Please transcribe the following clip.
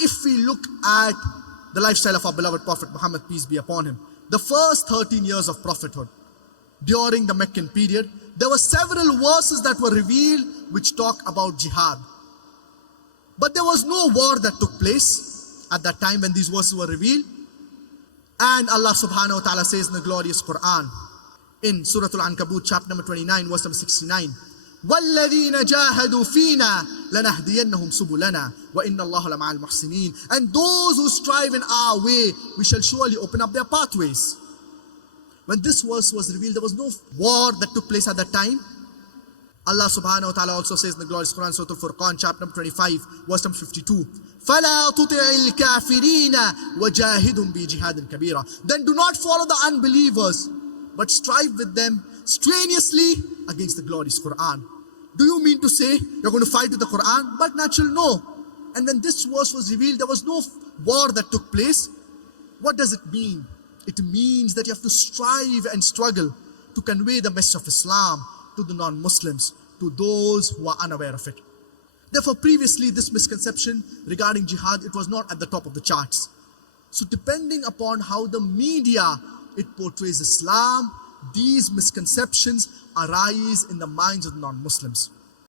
if we look at the lifestyle of our beloved Prophet Muhammad, peace be upon him, the first 13 years of prophethood, during the Meccan period, there were several verses that were revealed which talk about jihad. But there was no war that took place at that time when these verses were revealed. And Allah subhanahu wa ta'ala says in the glorious Quran, in Surah Al-Ankabut, chapter number 29, verse number 69, وَالَّذِينَ جَاهَدُوا فِينَا لَنَهْدِيَنَّهُمْ سُبُلَنَا وَإِنَّ اللَّهَ لَمَعَ الْمُحْسِنِينَ. And those who strive in our way, we shall surely open up their pathways. When this verse was revealed, there was no war that took place at that time. Allah subhanahu wa ta'ala also says in the glorious Quran, Surah Al-Furqan, chapter number 25, verse number 52, فَلَا تُطِعِ الْكَافِرِينَ وَجَاهِدُمْ بِجِهَادٍ كَبِيرًا. Then do not follow the unbelievers, but strive with them strenuously against the glorious Quran. Do you mean to say you're going to fight with the Quran? But natural, no. And when this verse was revealed, there was no war that took place. What does it mean? It means that you have to strive and struggle to convey the message of Islam to the non-Muslims, to those who are unaware of it. Therefore, previously this misconception regarding jihad, it was not at the top of the charts. So depending upon how the media, it portrays Islam, these misconceptions arise in the minds of the non-Muslims.